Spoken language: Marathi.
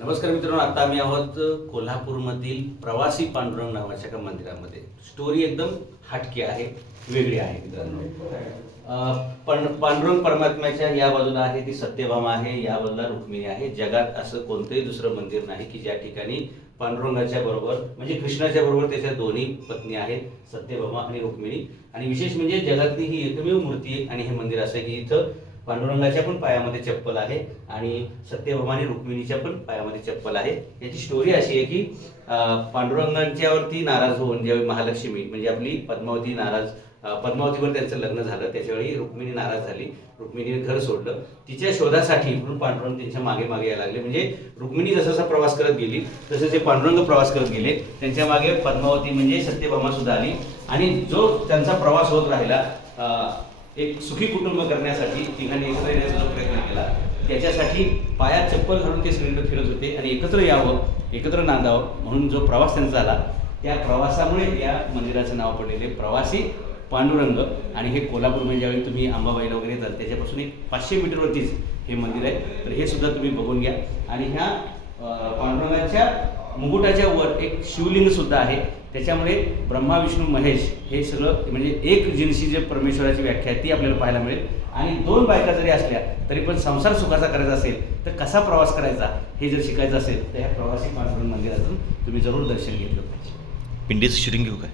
नमस्कार मित्रांनो, आता आम्ही आहोत कोल्हापूरमधील प्रवासी पांडुरंग नावाच्या एका मंदिरामध्ये. स्टोरी एकदम हटकी आहे, वेगळी आहे मित्रांनो. पण पांडुरंग परमात्म्याच्या या बाजूला आहे ती सत्यभामा आहे, या बाजूला रुक्मिणी आहे. जगात असं कोणतंही दुसरं मंदिर नाही की ज्या ठिकाणी पांडुरंगाच्या बरोबर म्हणजे कृष्णाच्या बरोबर त्याच्या दोन्ही पत्नी आहेत, सत्यभामा आणि रुक्मिणी. आणि विशेष म्हणजे जगातली ही एकमेव मूर्ती आहे आणि हे मंदिर असं की इथं पांडुरंगाच्या पण पायामध्ये चप्पल आहे आणि सत्यभामा आणि रुक्मिणीच्या पण पायामध्ये चप्पल आहे. याची स्टोरी अशी आहे की पांडुरंगांच्यावरती नाराज होऊन ज्यावेळी महालक्ष्मी म्हणजे आपली पद्मावतीवर त्यांचं लग्न झालं, त्याच्यावेळी रुक्मिणी नाराज झाली. रुक्मिणीने घर सोडलं. तिच्या शोधासाठी म्हणून पांडुरंग त्यांच्या मागे मागे यायला लागले. म्हणजे रुक्मिणी जसा प्रवास करत गेली तसे जे पांडुरंग प्रवास करत गेले, त्यांच्या मागे पद्मावती म्हणजे सत्यभामा सुद्धा आली. आणि जो त्यांचा प्रवास होत राहिला, एक सुखी कुटुंब करण्यासाठी तिघांनी एकत्र येण्याचा जो प्रयत्न केला, त्याच्यासाठी पायात चप्पल घालून ते सगळीकडे फिरत होते आणि एकत्र यावं, एकत्र नांदावं म्हणून जो प्रवास त्यांचा झाला, त्या प्रवासामुळे या मंदिराचं नाव पडलेले प्रवासी पांडुरंग. आणि हे कोल्हापूरमध्ये ज्यावेळी तुम्ही अंबाबाईला वगैरे येतात त्याच्यापासून एक 500 मीटरवरतीच हे मंदिर आहे. तर हे सुद्धा तुम्ही बघून घ्या. आणि ह्या पांडुरंगाच्या मुकुटाच्या वर एक शिवलिंग सुद्धा आहे. त्याच्यामुळे ब्रह्मा विष्णू महेश हे सगळं म्हणजे एक जिन्सी जे परमेश्वराची व्याख्या आहे ती आपल्याला पाहायला मिळेल. आणि दोन बायका जरी असल्या तरी पण संसार सुखाचा करायचा असेल तर कसा प्रवास करायचा हे जर शिकायचं असेल तर ह्या प्रवासी पांडुरंग मंदिरातून तुम्ही जरूर दर्शन घेतलं पाहिजे. पिंडीचं शूटिंग घेऊ काय?